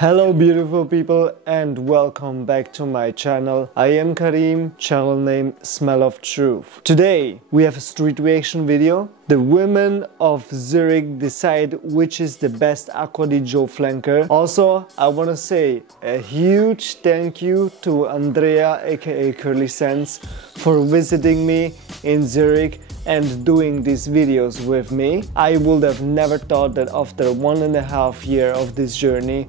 Hello beautiful people and welcome back to my channel. I am Karim, channel name Smell of Truth. Today we have a street reaction video. The women of Zurich decide which is the best Acqua di Gio flanker. Also, I want to say a huge thank you to Andrea aka Curlyscents for visiting me in Zurich and doing these videos with me. I would have never thought that after 1.5 years of this journey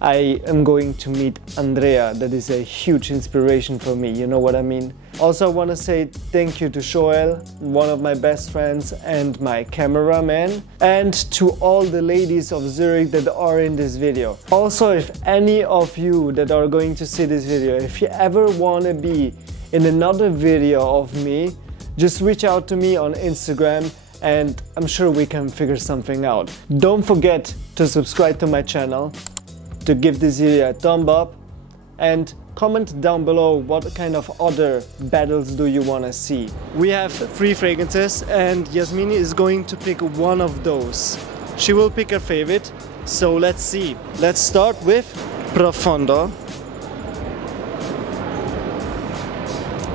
I am going to meet Andrea. That is a huge inspiration for me, you know what I mean? Also, I want to say thank you to Joel, one of my best friends and my cameraman, and to all the ladies of Zurich that are in this video. Also, if any of you that are going to see this video, if you ever want to be in another video of me, just reach out to me on Instagram and I'm sure we can figure something out. Don't forget to subscribe to my channel, to give this video a thumb up, and comment down below what kind of other battles do you want to see. We have 3 fragrances and Yasmini is going to pick one of those. She will pick her favorite, so let's see. Let's start with Profondo.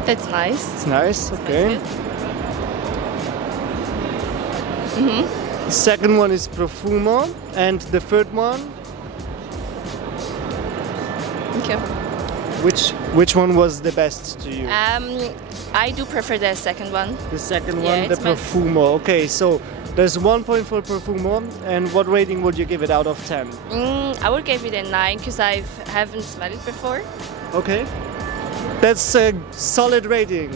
That's nice. It's nice, okay. The second one is Profumo, and the third one? Okay. Which one was the best to you? I do prefer the second one. The second Yeah, one, the it's my- Profumo. Okay, so there's 1 point for Profumo, and what rating would you give it out of 10? I would give it a 9 because I haven't smelled it before. Okay. That's a solid rating.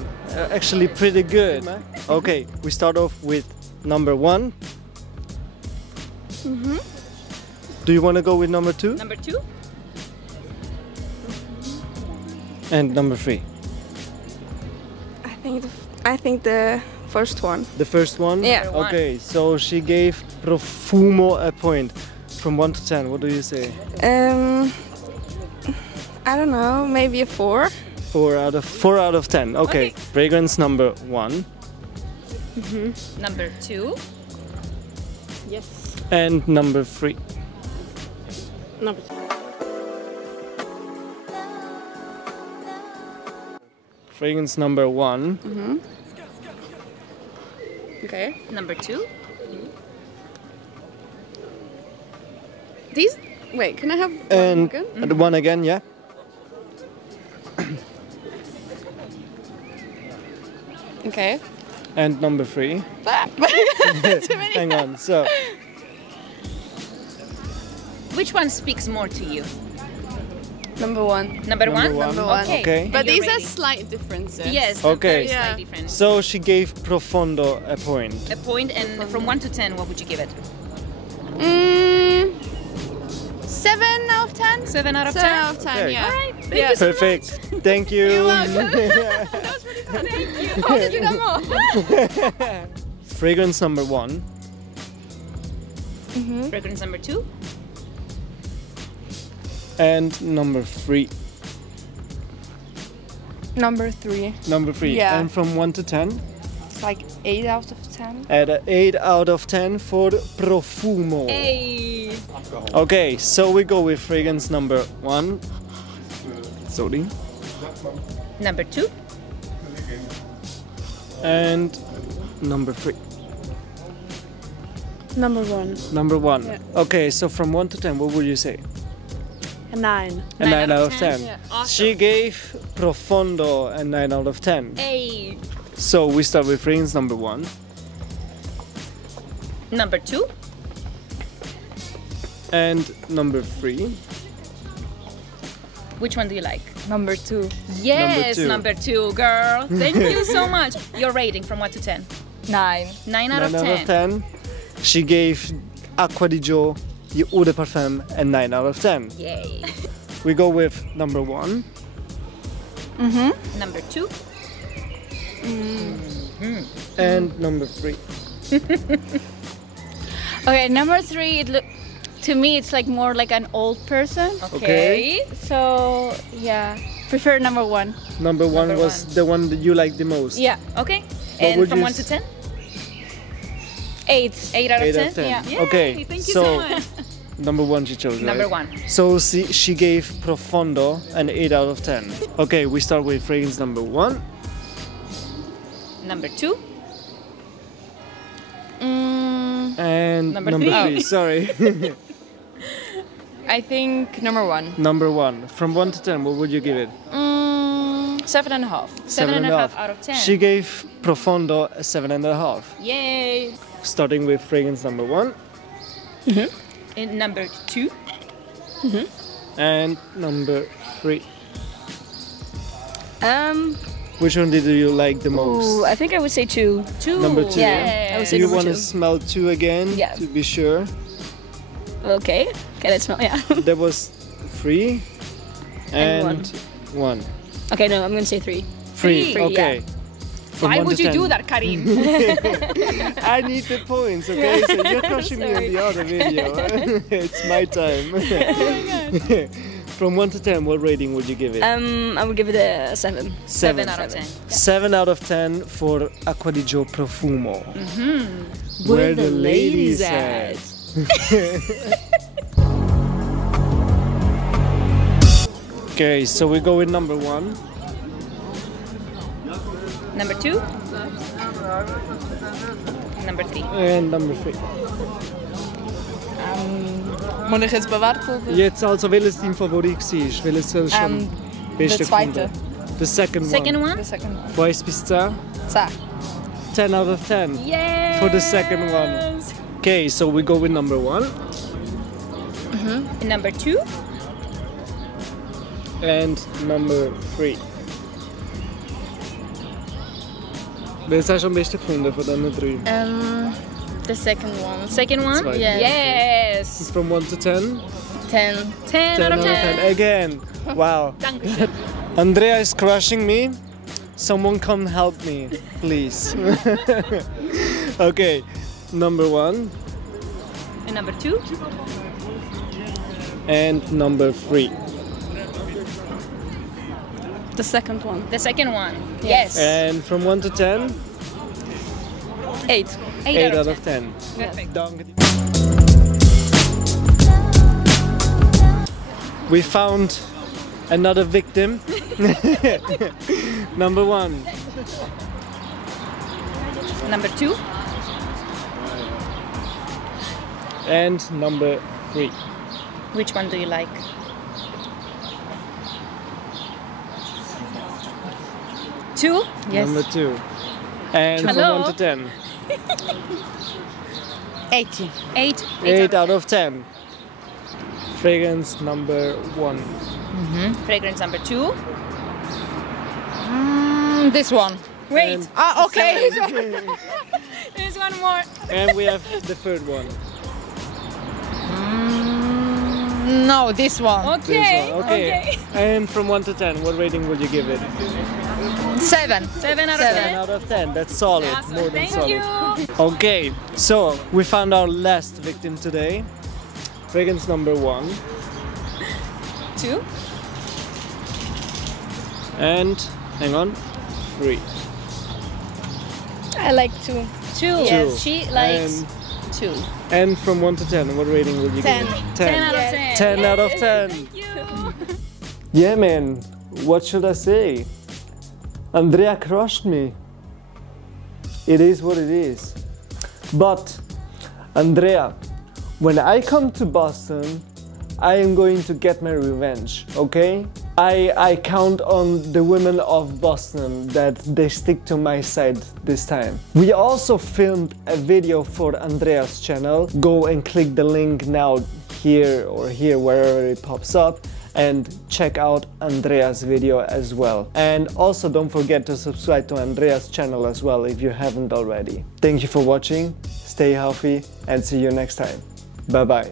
Actually pretty good. Okay, we start off with number 1. Do you want to go with number 2? Number 2? And number 3? I think the first one. The first one? Yeah. Okay, so she gave Profumo a point. From 1 to 10, what do you say? I don't know, maybe a 4. 4 out of 10. Okay. Okay. Fragrance number 1. Number 2? Yes. And number 3. Number 2. Fragrance number 1. Okay. Number 2? These. Wait, can I have one And again? the one again, yeah? Okay. And number 3. Too many. Hang on, so Which one speaks more to you? Number 1. Number one? Number 1. Okay. But And you're these are ready. slight differences. Yes. Okay. Very Yeah. slight difference. So she gave Profondo a point. A point, and from 1 to 10, what would you give it? 7 out of 10. 7 out of 10. 7 out of 10. Okay. Yeah. All right. Thank Yeah. you so Perfect. Thank you. You're welcome. That was pretty fun. Thank you. Oh, did you get more? Fragrance number 1. much. Fragrance number 2. And number 3. Number 3. Number 3. Yeah. And from 1 to 10? It's like 8 out of 10. At a 8 out of 10 for Profumo. Hey. Okay, so we go with fragrance number 1. Sorry. Number 2. And number 3. Number 1. Number 1. Yeah. Okay, so from 1 to 10, what would you say? A 9. A 9 out of 10. Yeah. Awesome. She gave Profondo a 9 out of 10. Hey. So we start with fragrance number 1. Number 2. And number 3. Which one do you like? Number 2. Yes, two. number 2, girl. Thank you so much. Your rating from 1 to 10? 9. 9 out 9 of 10. out of 10. She gave Acqua di Gio Eau de Parfum a 9 out of 10. Yay. We go with number 1. Number 2. And number 3. Okay, number 3, to me it's like more like an old person. Okay. So yeah, prefer number 1. Number 1 Number was one. the one that you liked the most. Yeah, Okay. What And would from you 1 to 10? 8. 8 out of 8 10? out of 10. Yeah. Okay, Yay, thank you so so much. Number 1 she chose, right? Number 1. So she gave Profondo an 8 out of 10. Okay, we start with fragrance number 1. Number 2. And Number number three. 3, sorry. I think number 1. Number 1. From 1 to 10, what would you give it? 7.5. 7.5 out of 10. She gave Profondo a 7.5. Yay! Starting with fragrance number 1. And number 2. And number 3. Which one did you like the most? Ooh, I think I would say 2. 2. Number 2. Yeah, I would Do say you number want to 2. smell 2 again? Yeah. To be sure. Okay, let's smell. Yeah. There was 3 and 1. Okay, no, I'm gonna say 3. 3. Three, Okay. yeah. From Why 1 would to you 10. do that, Karim? I need the points, okay? So you're crushing me on the other video. It's my time. From 1 to 10, what rating would you give it? I would give it a 7. 7 out of 10. 7 out of 10 for Acqua di Gio Profumo. Where the ladies at? Okay, so we go with number 1. Number 2. Number 3. And number 3. Muss ich jetzt bewerten? Jetzt also, welches dein Favorit war? Welches du schon beste der zweite. gefunden? The second one. The second one. Von 1 bis 10? 10. 10 out of 10 Yay! for the second one. Okay, so we go with number 1. And number 2. And number 3. Welches hast du am besten gefunden von diesen 3? The second one. Second one? Zweite. Yes! From 1 to 10? 10. 10 10 out of 10. Again. Wow. Dankeschön. Andrea is crushing me. Someone come help me, please. Okay, number 1 And number 2. and number 3. The second one. The second one. Yes. And from 1 to 10? 8. 8 out of 10. Perfect. Dank. We found another victim. Number 1. Number 2. And number 3. Which one do you like? Two? Yes. Number 2. And Hello? from 1 to 10? 18. 8. 8 out of 10. Fragrance number 1. Fragrance number 2. This one. Wait. And, Okay. There's one more. and we have the third one. No, this one. Okay. This one. Okay. And from 1 to 10, what rating would you give it? 7. 7 out of 10 10. out of 10. That's solid. Awesome. More than Thank solid. you. Okay, so we found our last victim today. Fragrance number 1. 2. And, hang on, 3. I like 2. 2. Yes, she likes And, 2. and from 1 to 10, what rating would you 10. give it? 10 out of Yes. 10. 10 out of 10. Thank you. Yeah, man, what should I say? Andrea crushed me. It is what it is. But, Andrea, when I come to Boston, I am going to get my revenge, okay? I count on the women of Boston that they stick to my side this time. We also filmed a video for Andrea's channel. Go and click the link now here or here, wherever it pops up, and check out Andrea's video as well. And also don't forget to subscribe to Andrea's channel as well if you haven't already. Thank you for watching, stay healthy, and see you next time. Bye bye.